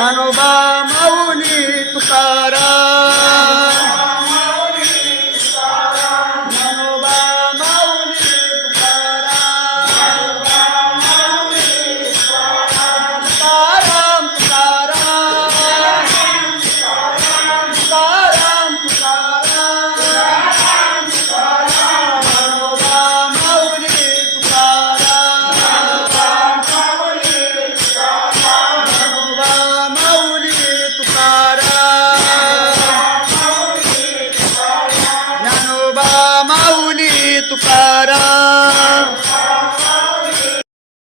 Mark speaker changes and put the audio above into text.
Speaker 1: मानोबा माऊली Tukaram tudo para